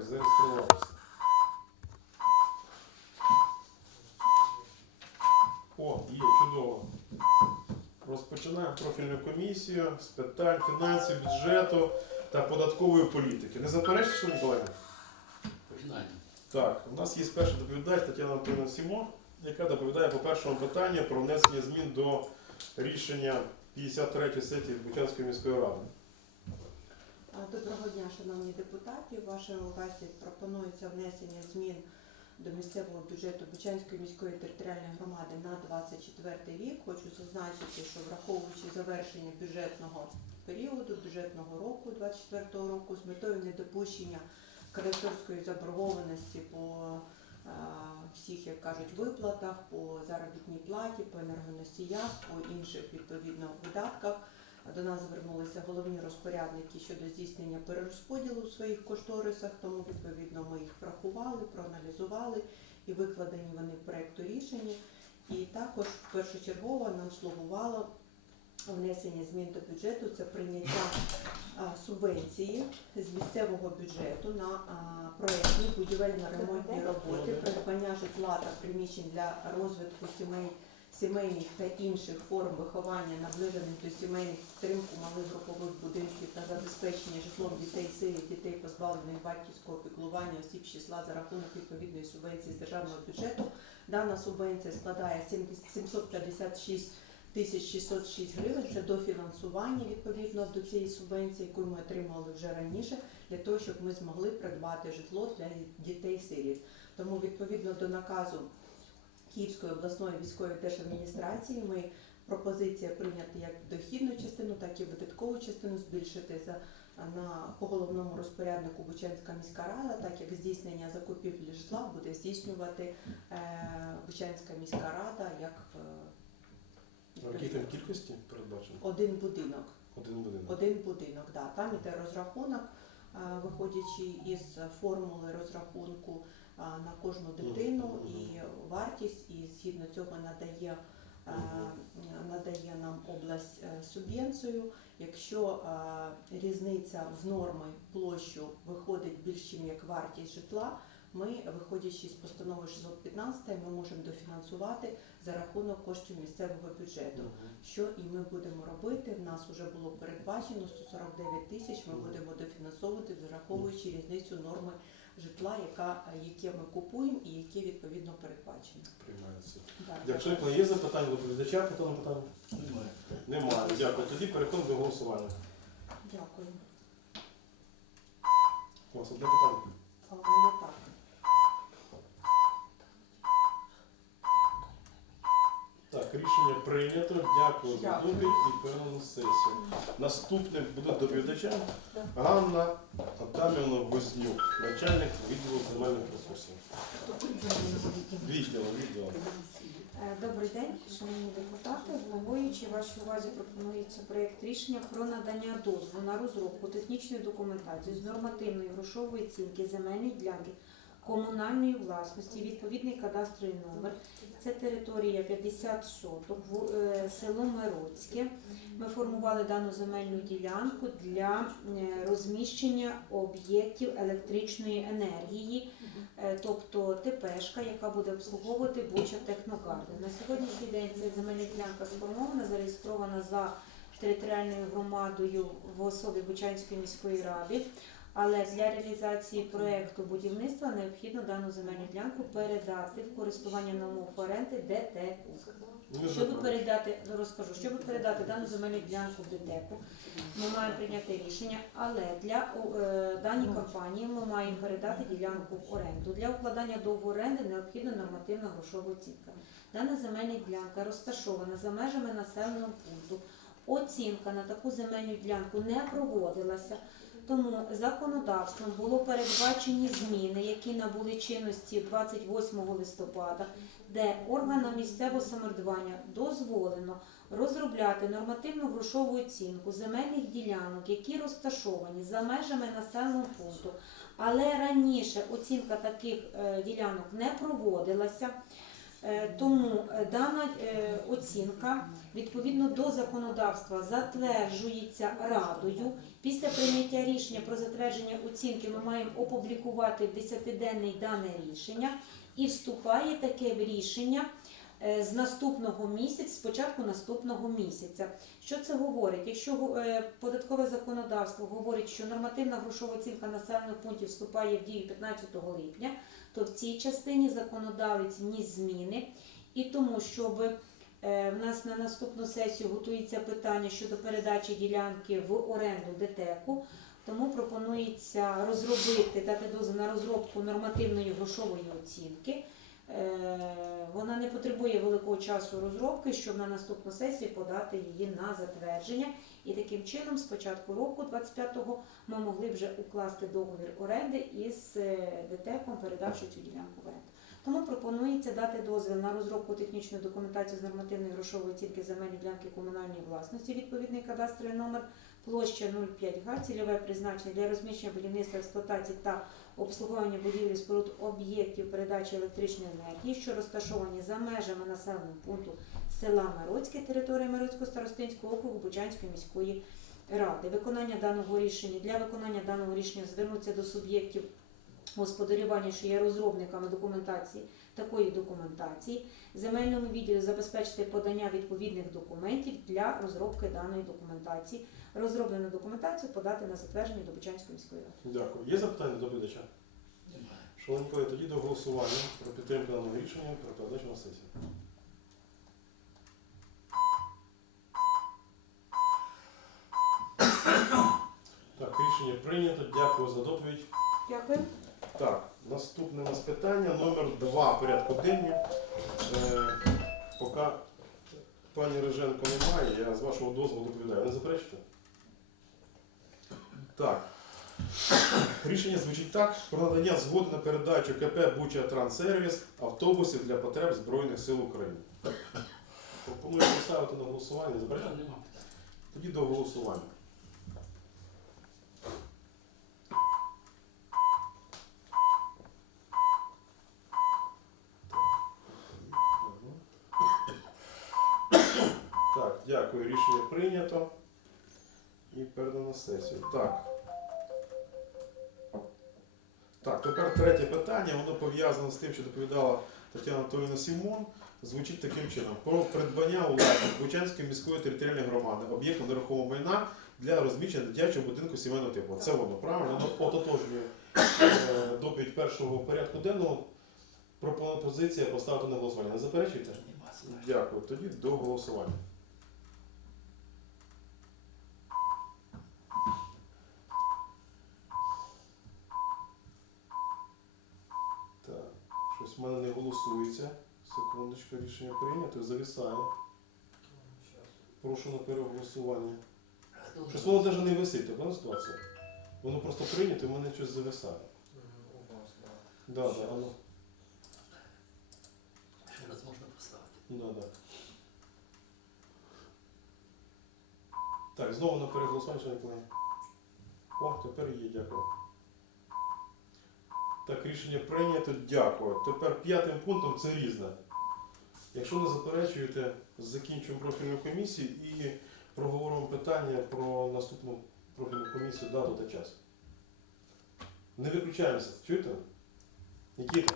бажаючих зареєструватися? О, є, чудово. Розпочинаємо профільну комісію з питань фінансів, бюджету та податкової політики. Не шановні колеги? Починаємо. Так, у нас є перший доповідач Тетяна Антонівна Сімо, яка доповідає по першому питанню про внесення змін до рішення 53 сесії Бучанської міської ради. А, Доброго дня, шановні депутати. У вашій увазі пропонується внесення змін до місцевого бюджету Бучанської міської територіальної громади на 24 рік. Хочу зазначити, що враховуючи завершення бюджетного періоду, бюджетного року 24 року, з метою недопущення кредиторської заборгованості по всіх, як кажуть, виплатах, по заробітній платі, по енергоносіях, по інших відповідно видатках. До нас звернулися головні розпорядники щодо здійснення перерозподілу в своїх кошторисах, тому відповідно ми їх врахували, проаналізували і викладені вони в проекту рішення. І також першочергово нам слугувало внесення змін до бюджету це прийняття субвенції з місцевого бюджету на а, проектні будівельно-ремонтні роботи, придбання житла та приміщень для розвитку сімей сімейних та інших форм виховання, наближених до сімейних підтримку малих групових будинків та забезпечення житлом дітей сиріт, дітей позбавлених батьківського піклування осіб з числа за рахунок відповідної субвенції з державного бюджету. Дана субвенція складає 70 756 тисяч 606 гривень. Це дофінансування відповідно до цієї субвенції, яку ми отримали вже раніше, для того, щоб ми змогли придбати житло для дітей-сиріт. Тому відповідно до наказу Київської обласної військової держадміністрації ми пропозиція прийняти як дохідну частину, так і видаткову частину збільшити за на по головному розпоряднику Бучанська міська рада, так як здійснення закупівлі житла буде здійснювати е, Бучанська міська рада як В якій там кількості передбачено? один будинок. Один будинок. Один будинок, да. Там іде розрахунок, е, виходячи із формули розрахунку е, на кожну дитину і вартість, і згідно цього надає, надає нам область е, субвенцію. Якщо різниця в норми площу виходить більш чим як вартість житла, ми, виходячи з постанови 615, ми можемо дофінансувати за рахунок коштів місцевого бюджету. Що і ми будемо робити? В нас вже було передбачено 149 тисяч. Ми будемо дофінансовувати, враховуючи різницю норми житла, яка яке ми купуємо і яке відповідно передбачено. Приймається. Да, Якщо є запитання до доповідача по тому питанню? Немає. Немає. Дякую. Тоді переходимо до голосування. Дякую. У вас одне питання? А в так. Так, рішення прийнято. Дякую за Дякую. доповідь і певну сесію. Наступним буде доповідачем Ганна Адамівна Вознюк, начальник відділу земельних ресурсів. Відділу, відділу. Е, Добрий день, шановні депутати. Головуючи, вашій увазі пропонується проєкт рішення про надання дозволу на розробку технічної документації з нормативної грошової оцінки земельної ділянки комунальної власності, відповідний кадастровий номер. Це територія 50 соток, е, село Мироцьке. Ми формували дану земельну ділянку для е, розміщення об'єктів електричної енергії, е, тобто ТПшка, яка буде обслуговувати Буча Техногарден. На сьогоднішній день ця земельна ділянка сформована, зареєстрована за територіальною громадою в особі Бучанської міської ради. Але для реалізації проекту будівництва необхідно дану земельну ділянку передати в користування на умов оренди ДТЕКу. Не Щоб передати, ну, розкажу, щоб передати дану земельну ділянку в ДТЕКу, ми маємо прийняти рішення, але для е, даній компанії ми маємо передати ділянку в оренду. Для укладання договору оренди необхідна нормативна грошова оцінка. Дана земельна ділянка розташована за межами населеного пункту. Оцінка на таку земельну ділянку не проводилася. Тому законодавством було передбачені зміни, які набули чинності 28 листопада, де органам місцевого самоврядування дозволено розробляти нормативну грошову оцінку земельних ділянок, які розташовані за межами населеного пункту. Але раніше оцінка таких е, ділянок не проводилася. Е, Тому е, дана е, оцінка відповідно до законодавства затверджується радою. Після прийняття рішення про затвердження оцінки ми маємо опублікувати в 10-денний дане рішення і вступає таке в рішення з наступного місяця, з початку наступного місяця. Що це говорить? Якщо е, податкове законодавство говорить, що нормативна грошова оцінка населених пунктів вступає в дію 15 липня, то в цій частині законодавець вніс зміни і тому, щоб е, в нас на наступну сесію готується питання щодо передачі ділянки в оренду ДТЕКу, тому пропонується розробити, дати дозвіл на розробку нормативної грошової оцінки. Е, Вона не потребує великого часу розробки, щоб на наступну сесію подати її на затвердження. І таким чином, з початку року, 25-го, ми могли вже укласти договір оренди із е, ДТЕКом, передавши цю ділянку в оренду. Тому пропонується дати дозвіл на розробку технічної документації з нормативної грошової оцінки земельної ділянки комунальної власності, відповідний кадастровий номер, площа 0,5 га, цільове призначення для розміщення будівництва експлуатації та обслуговування будівлі споруд об'єктів передачі електричної енергії, що розташовані за межами населеного пункту села Мироцьке, території Мироцького старостинського округу Бучанської міської ради. Виконання даного рішення для виконання даного рішення звернуться до суб'єктів господарювання, що є розробниками документації такої документації, земельному відділу забезпечити подання відповідних документів для розробки даної документації. Розроблену документацію подати на затвердження до Бучанської міської ради. Дякую. Є запитання до доповідача? Шановні колеги, тоді до голосування про підтримку даного рішення про передачу на сесію. Так, рішення прийнято. Дякую за доповідь. Дякую. Так, наступне у нас питання номер два порядку денні. Е, поки пані Риженко немає, я з вашого дозволу доповідаю. Не заперечите? Так. Рішення звучить так: про надання згоди на передачу КП Буча Транссервіс автобусів для потреб Збройних сил України. Пропоную поставити на голосування. Не Тоді до голосування. Так, дякую. Рішення прийнято. І передано сесію. Так. Так, тепер третє питання, воно пов'язане з тим, що доповідала Тетяна Анатолійовна Сімон. Звучить таким чином: про придбання у власність Бучанської міської територіальної громади об'єкту нерухомого майна для розміщення дитячого будинку сімейного типу. Це воно, правильно? Воно ототожнює е, доповідь першого порядку денного. Пропозиція поставити на голосування. Не заперечуєте? Дякую. Тоді до голосування. Так, щось в мене не голосується. Секундочку, рішення прийнято. Зависає. Прошу на переголосування. Щось воно навіть не висить, така ситуація. Воно просто прийнято, і в мене щось зависає. Да, да, воно. Ще раз можна поставити. Да, да. Так, знову на переголосування, шановні колеги. О, тепер є, дякую. Так, рішення прийнято, дякую. Тепер п'ятим пунктом це різне. Якщо не заперечуєте, закінчуємо профільну комісію і проговоримо питання про наступну профільну комісію дату та час. Не виключаємося, чуєте? Нікіта?